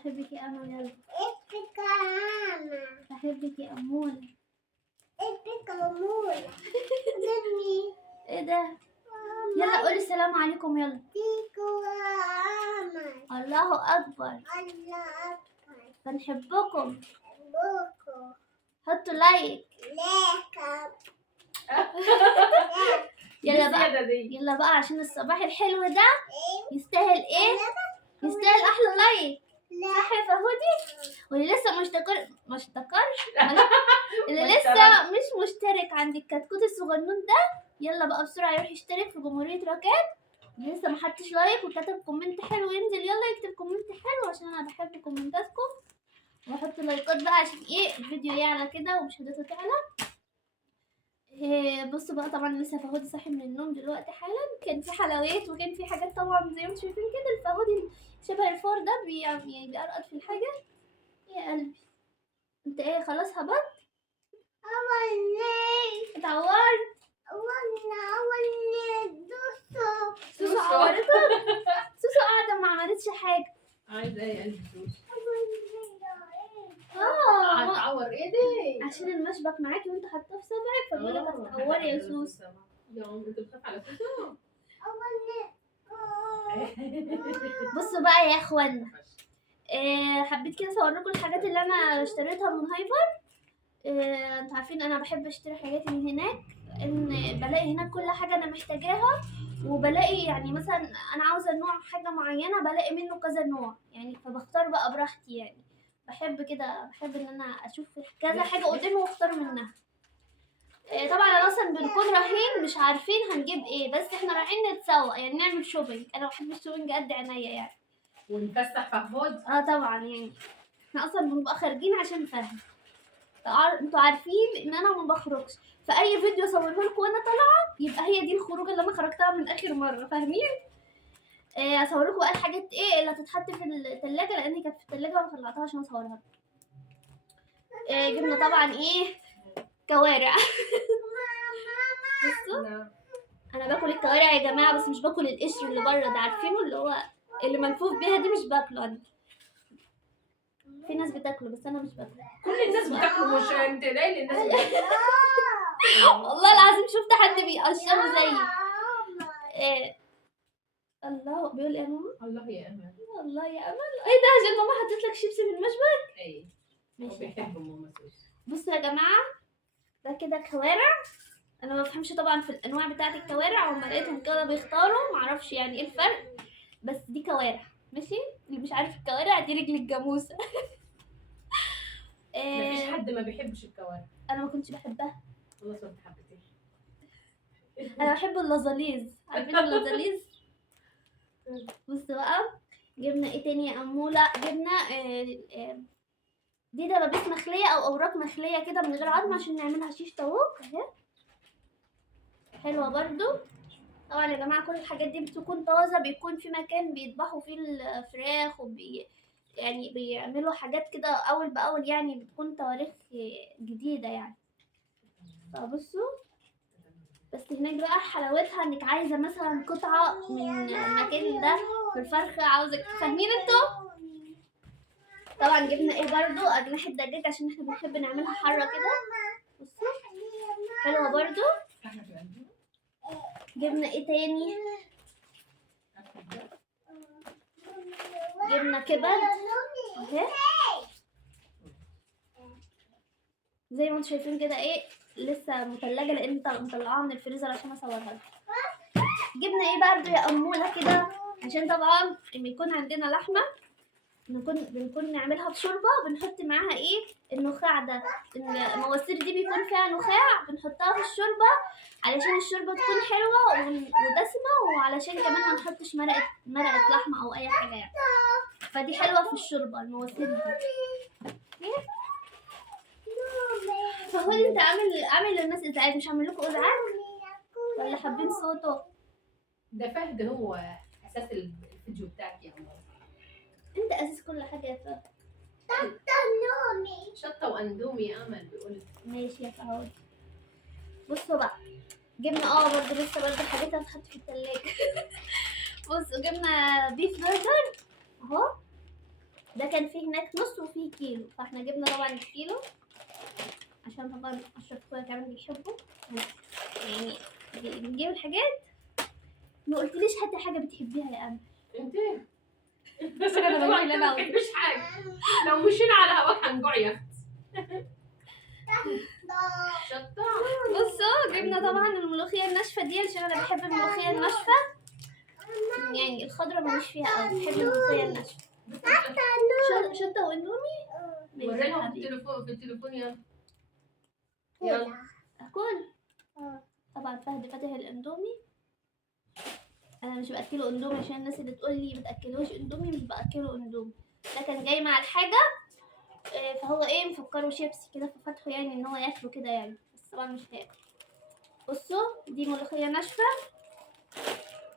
بحبك يا امل. يلا بحبك يا أمل. بحبك يا امول. بحبك يا أمول. ايه ده؟ يلا قولي السلام عليكم. يلا بيكو يا أمل. الله اكبر. الله أكبر. بنحبكم. بوكو. حطوا لايك. ليك. يلا بقى يلا بقى عشان الصباح الحلو ده يستاهل ايه؟ يستاهل احلى لايك. صح يا فهودي؟ واللي لسه اللي لسه مش مشترك عند الكتكوت الصغنون ده، يلا بقى بسرعه يروح يشترك في جمهورية ركاب. اللي لسه ما حطش لايك وكتب كومنت حلو ينزل يلا يكتب كومنت حلو عشان انا بحب كومنتاتكم. واحط لايكات بقى عشان ايه الفيديو يعلى كده ومشاهداته تعلى. بصوا بقى، طبعا لسه فهودي صاحي من النوم دلوقتي حالا. كان في حلويات وكان في حاجات طبعا زي ما انتم شايفين كده. الفهودي شبه الفار ده يعني بيقرقط في الحاجه. يا قلبي انت ايه خلاص هبط؟ اتعورت؟ سوسو عورتك؟ سوسو قاعده ما عملتش حاجه. عايزة ايه يا قلبي فلوس؟ هتعور ايدي عشان المشبك معاكي وانت حاطاه في صبعك فبيقول لك هتتعوري يا سوسو. يا عم انت بتخاف على سوسو؟ بصوا بقى يا اخوانا، حبيت كده اصور لكم الحاجات اللي انا اشتريتها من هايبر. انتوا عارفين انا بحب اشتري حاجاتي من هناك، ان بلاقي هناك كل حاجه انا محتاجاها. وبلاقي يعني مثلا انا عاوزه نوع حاجه معينه بلاقي منه كذا نوع يعني، فبختار بقى براحتي يعني. بحب كده، بحب ان انا اشوف كذا حاجه قدامي واختار منها. طبعا انا اصلا بنكون رايحين مش عارفين هنجيب ايه، بس احنا رايحين نتسوق يعني نعمل شوبينج. انا بحب الشوبينج قد عينيا يعني. ونفسح فهود. طبعا يعني احنا اصلا بنبقى خارجين عشان فهم. انتوا عارفين ان انا ما بخرجش، فاي فيديو اصوره لكم وانا طالعه يبقى هي دي الخروجه اللي انا خرجتها من اخر مره، فاهمين؟ اصور لكم بقى الحاجات ايه اللي هتتحط في الثلاجه، لان هي كانت في الثلاجه وانا طلعتها عشان اصورها. جبنا طبعا ايه كوارع. بصوا انا باكل الكوارع يا جماعه، بس مش باكل القشر اللي بره ده، عارفينه اللي هو اللي ملفوف بيها دي، مش باكله انا. في ناس بتاكله بس انا مش باكله. كل الناس بتاكله مش انت ليه الناس بتاكله؟ والله العظيم شفت حد بيقشره زيي. الله بيقول ايه يا ماما؟ الله يا امل. والله يا امل. ايه ده عشان ماما حطيت لك شيبسي في المشبك؟ ايه ماشي. بيحب ماما سوسو. بصوا يا جماعه، ده كده كوارع. انا ما بفهمش طبعا في الانواع بتاعه الكوارع، وما لقيتهم كده بيختاروا معرفش يعني ايه الفرق، بس دي كوارع ماشي. اللي مش عارف الكوارع دي رجل الجاموسه. مفيش حد ما بيحبش الكوارع. انا ما كنتش بحبها. خلاص انت حبيتيها. انا بحب اللازاليز، عارفين اللازاليز؟ بصوا بقى جبنا ايه تاني يا اموله. جبنا دي دبابيس مخليه او اوراق مخليه كده من غير عظم عشان نعملها شيش طاووق اهي. حلوه برضو. طبعا يا جماعه كل الحاجات دي بتكون طازه، بيكون في مكان بيذبحوا فيه الفراخ يعني بيعملوا حاجات كده اول باول يعني، بتكون تواريخ جديده يعني. فبصوا بس هناك بقى حلاوتها انك عايزه مثلا قطعه من المكان ده في الفرخه، عاوزه فاهمين انتوا؟ طبعا جبنا ايه برضو اجنحه دجاج عشان احنا بنحب نعملها حاره كده. بصوا حلوه برضو. جبنا ايه تاني؟ جبنا كبد اهي زي ما انتم شايفين كده، ايه لسه مثلجه لان مطلعاها من الفريزر عشان اصورها لكم. جبنا ايه برضو يا اموله كده عشان طبعا لما يكون عندنا لحمه بنكون نعملها في شوربه، بنحط معاها ايه النخاع ده. المواسير دي بيكون فيها نخاع بنحطها في الشوربه علشان الشوربه تكون حلوه ودسمه، وعلشان كمان ما نحطش مرقه لحمه او اي حاجه يعني. فدي حلوه في الشوربه المواسير دي. فهو انت عامل للناس ازعاج، مش عامل لكم ازعاج ولا حابين صوته؟ ده فهد هو اساس الفيديو بتاعك يا امال. انت اساس كل حاجه يا فهد. شطه واندومي يا امل بيقول. ماشي يا فهد. بصوا بقى جبنا برضه لسه برضه حاجات هتتحط في التلاجة. بصوا جبنا بيف برجر اهو. ده كان فيه هناك نص وفيه كيلو، فاحنا جبنا طبعا الكيلو عشان طبعا اشرف اخويا كمان بيحبه يعني. بنجيب الحاجات. ما قلتليش هاتي حاجه بتحبيها يا امل. انت بس انا طبعا بعمل انت اللي ما انا عاوزاه. بتحبش حاجه. لو مشينا على هواك هنجوع يا اختي. شطه. بصوا جبنا طبعا الملوخيه الناشفه دي عشان انا بحب الملوخيه الناشفه، يعني الخضره ماليش فيها قوي، بحب الملوخيه الناشفه. شطه واندومي. وري لهم في التليفون يلا. يلا. اكل. طبعا فهد فاتح الاندومي. انا مش باكله اندومي عشان الناس اللي تقول لي بتاكلوش اندومي، مش باكله اندومي، ده كان جاي مع الحاجه. فهو ايه مفكره شيبسي كده، ففتحه يعني ان هو ياكله كده يعني، بس طبعا مش هياكل. بصوا دي ملوخيه ناشفه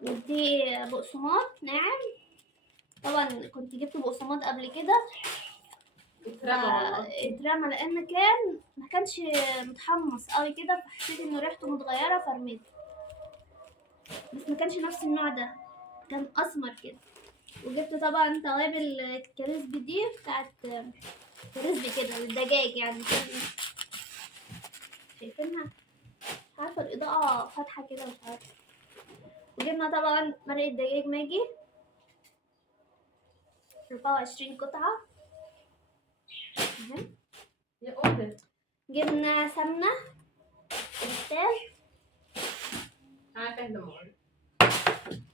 ودي بقسماط ناعم. طبعا كنت جبت بقسماط قبل كده اترمى والله. اترمى لان كان ما كانش متحمص قوي كده، فحسيت انه ريحته متغيره فرميته، بس ما كانش نفس النوع ده، كان اسمر كده. وجبت طبعا توابل الكريسبي دي بتاعت كريسبي كده للدجاج يعني. شايفينها؟ مش عارفه الاضاءه فاتحه كده مش عارفه. وجبنا طبعا مرقه دجاج ماجي 24 قطعه. يا اوردر. جبنا سمنه كريستال. عارفه ده مقول.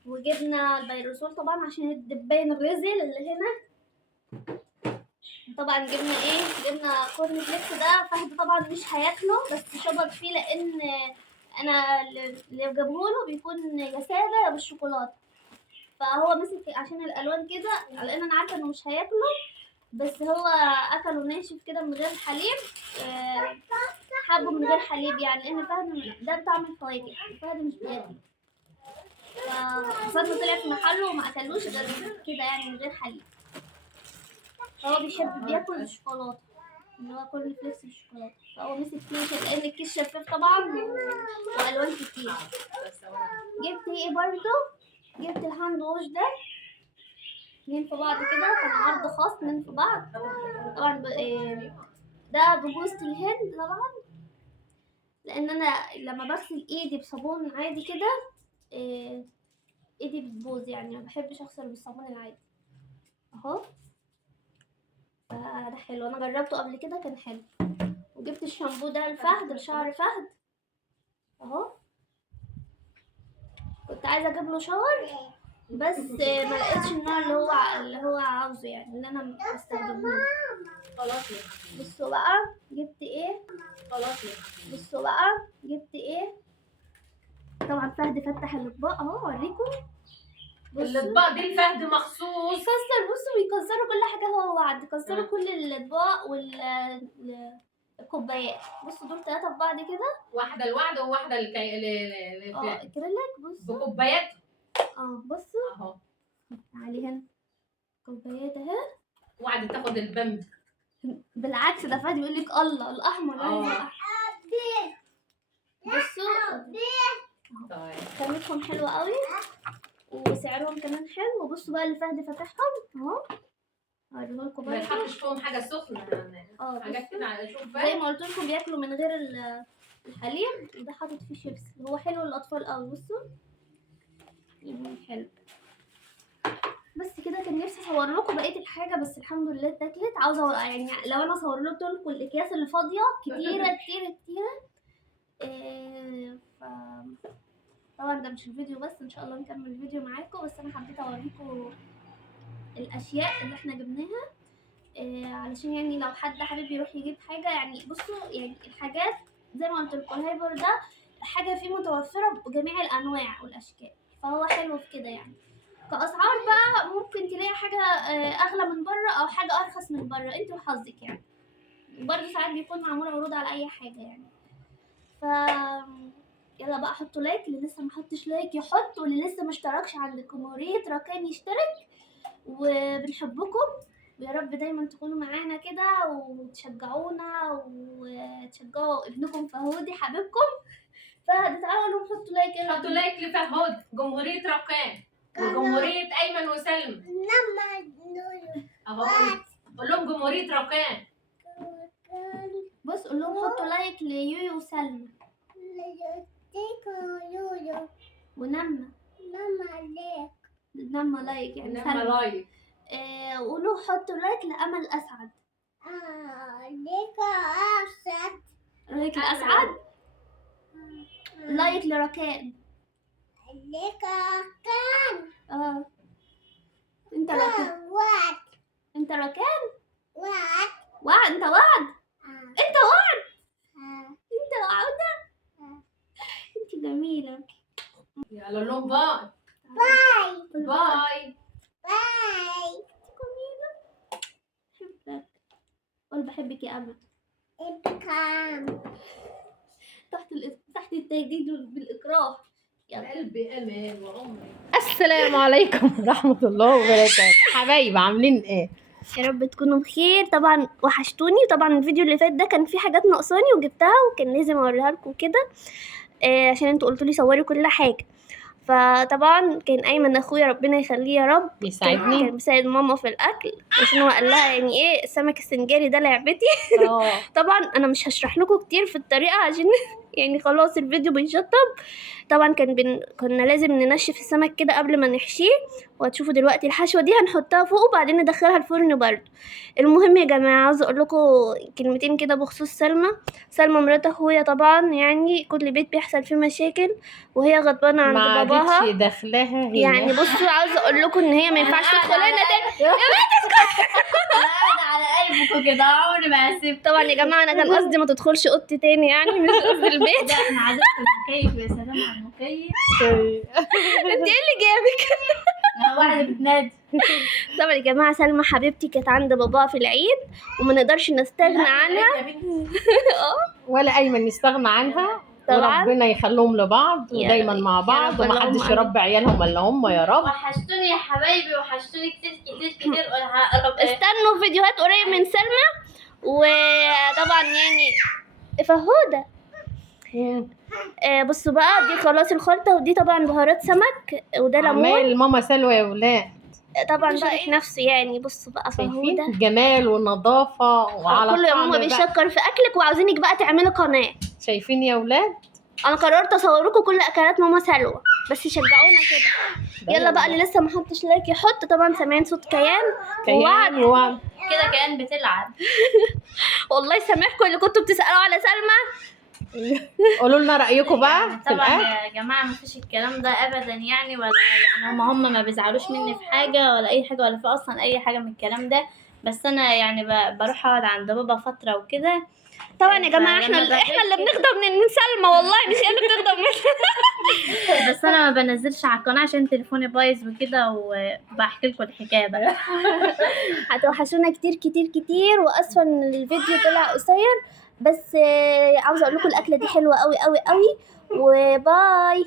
وجبنا البيروسول طبعا عشان الدبان الرزل اللي هنا. طبعا جبنا ايه، جبنا كورن فليكس، ده فهد طبعا مش هياكله بس شبط فيه لان انا اللي جابهوله بيكون يا ساده يا بالشوكولاته، فهو مسك عشان الالوان كده، لان انا عارفه انه مش هياكله، بس هو اكله ناشف كده من غير حليب. حبه من غير حليب يعني، لان فهد ده بطعم الفواكه، فهد مش بياكله، ففضل طلع في محله وما اكلوش غير كده يعني من غير حليب. هو بيحب بياكل الشوكولاته، ان هو كورن فليكس بالشوكولاته، فهو مسك فيه لان الكيس شفاف طبعا والوان كتير. جبت ايه برضو، جبت الهاند ووش ده، اتنين في بعض كده، كان عرض خاص اتنين في بعض. طبعا ده بجوزة الهند طبعا، لان انا لما بغسل ايدي بصابون عادي كده ايدي بتبوظ يعني، ما بحبش اغسل بالصابون العادي اهو. ده حلو، انا جربته قبل كده كان حلو. وجبت الشامبو ده لفهد لشعر فهد اهو، كنت عايزه اجيب له شاور بس ما لقيتش النوع اللي هو عاوزه يعني، اللي انا بستخدمه. خلاص يا حبيبي. بصوا بقى جبت ايه، خلاص يا حبيبي. بصوا بقى جبت ايه. طبعا فهد فتح الاطباق اهو اوريكم. الاطباق دي الفهد مخصوص. بيكسر، بصوا بيكسروا كل حاجه، هو وعد كسروا كل الاطباق الكوبايات. بصوا دول 3 في بعض كده، واحده الواحده وواحده اكريليك. بصوا بكوبايات. بصوا اهو علي هنا كوبايات اهي. وقعدت تاخد البمب. بالعكس ده فهد يقول لك الله الاحمر بصوا طيب خامتهم حلوه قوي وسعرهم كمان حلو. وبصوا بقى اللي فهد فتحهم اهو، هوريه لكم ما برضه. يتحطش فيهم حاجه سخنه يعني. حاجات كده على شوف زي بقى. ما قلت لكم بياكلوا من غير الحليب، وده حاطط فيه شيبسي اللي هو حلو للاطفال قوي. بصوا حلو. بس كده كان نفسي اصور لكم بقيه الحاجه، بس الحمد لله اتاكلت. عاوزه يعني لو انا اصور لكم الاكياس اللي فاضيه كتيره كتيره كتيره. طبعا ده مش الفيديو بس، ان شاء الله نكمل الفيديو معاكم، بس انا حبيت اوريكم الاشياء اللي احنا جبناها علشان يعني لو حد حابب يروح يجيب حاجه يعني. بصوا يعني الحاجات زي ما قلت لكم الهايبر ده حاجه فيه متوفره بجميع الانواع والاشكال، فهو حلو في كده يعني. كاسعار بقى ممكن تلاقي حاجه اغلى من بره او حاجه ارخص من بره، انت وحظك يعني. برضه ساعات بيكون معمول عروض على اي حاجه يعني. ف يلا بقى حطوا لايك، اللي لسه ما حطش لايك يحط، واللي لسه ما اشتركش عند جمهورية ركان يشترك. وبنحبكم، ويا رب دايما تكونوا معانا كده وتشجعونا وتشجعوا ابنكم فهودي حبيبكم. فتعالوا حطوا لايك، يلا حطوا لايك لفهود جمهوريه رقان وجمهوريه ايمن وسلمى. لما اهو قول لهم جمهورية ركان. بص قول لهم حطوا لايك ليويو وسلمى ونما. نما لايك يعني انما سلمى. لايك. قولوا حطوا لايك لأمل أسعد. لايك لأسعد. لايك لركان. انت ركان. انت ركان. وعد. انت وعد. انت وعد. انت وعودة. انت جميلة. يلا قول لهم باي. باي. بحبك. قول بحبك يا أمل. تحت التهديد بالإكراه. قلبي امان وعمري. السلام عليكم ورحمة الله وبركاته. حبايبي عاملين ايه؟ يا رب تكونوا بخير. طبعا وحشتوني. طبعا الفيديو اللي فات ده كان فيه حاجات ناقصاني وجبتها وكان لازم اوريها لكم كده عشان انتوا قلتوا لي صوري كل حاجه. فطبعا كان ايمن اخويا ربنا يخليه يا رب يساعدني. كان بيساعد ماما في الاكل عشان هو قال لها يعني ايه السمك السنجاري ده لعبتي. طبعا انا مش هشرح لكم كتير في الطريقه عشان يعني خلاص الفيديو بيشطب. طبعا كنا لازم ننشف السمك كده قبل ما نحشيه. وهتشوفوا دلوقتي الحشوه دي هنحطها فوق وبعدين ندخلها الفرن برضو. المهم يا جماعه عاوزه اقول لكم كلمتين كده بخصوص سلمى مرات اخويا. طبعا يعني كل بيت بيحصل فيه مشاكل وهي غضبانه عند ما باباها. عادتش داخلها هنا. يعني بصوا عاوزه اقول لكم ان هي ما ينفعش تدخل هنا تاني. على قلبكم كده عمري ما هسيب. طبعا يا جماعه انا كان قصدي ما تدخلش اوضتي تاني يعني مش قصدي البيت. احنا عادة المكيف. يا سلام على المكيف. انت ايه اللي جابك؟ واحدة بتنادي. طبعا يا جماعه سلمى حبيبتي كانت عند باباها في العيد وما نقدرش نستغنى عنها. ولا ايمن يستغنى عنها. طبعا. وربنا يخليهم لبعض يا ودايما رب. مع يا بعض رب ومحدش اللهم يربي عيالهم الا هم يا رب. وحشتوني يا حبايبي وحشتوني كتير كتير كتير. استنوا فيديوهات قريب من سلمى. وطبعا يعني فهودة. بصوا بقى دي خلاص الخلطة ودي طبعا بهارات سمك وده ليمون. عمال ماما سلوى يا ولاد. طبعا بقى نفسه يعني بصوا بقى شايفين فهودة. جمال ونظافة وعلى كله يا طعم ماما بقى. بيشكر في اكلك وعاوزينك بقى تعملي قناة. شايفين يا ولاد. انا قررت اصوركم كل اكلات ماما سلوى بس شجعونا كده. يلا بقى اللي لسه ما حطش لايك يحط. طبعا سامعين صوت كيان ووعد كده كيان بتلعب. والله سامعكم اللي كنتوا بتسألوا على سلمى. قولوا لنا رأيكم بقى في طبعا الأكل. يا جماعه مفيش الكلام ده ابدا يعني ولا يعني هم ما بيزعلوش مني في حاجه ولا اي حاجه ولا في اصلا اي حاجه من الكلام ده. بس انا يعني بروح اقعد عند بابا فتره وكده. طبعا يا جماعه احنا اللي بنغضب من سلمى والله مش هي اللي بتغضب منها. بس انا ما بنزلش على القناه عشان تليفوني بايظ وكده وبحكي لكم الحكايه بقى. هتوحشونا كتير كتير كتير. واسفه ان الفيديو طلع قصير بس عاوزه اقول لكم الاكله دي حلوه قوي قوي قوي. وباي.